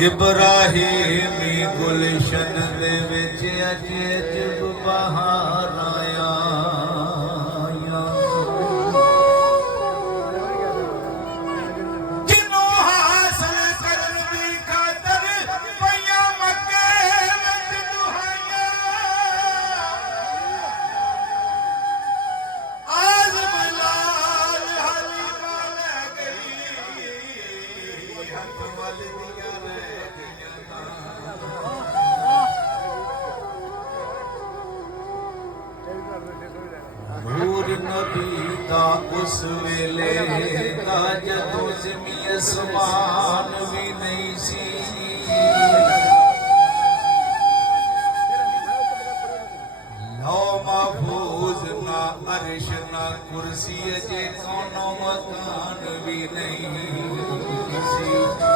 इब्राहिमी गुलशन दे विच अज अजब बहार आया। जिन्हों हासिल करन दी खातर पईयां मक्के विच दुहाइयां। आज़म लाल हलीमा लै गई हथ मल दियां रह गईयां। नूर नबी दा उस वेले दा जदों ज़मीं असमान भी नहीं सी। लौ महफूज ना अर्श ना कुर्सी अजे कौनो मकान भी नहीं सी।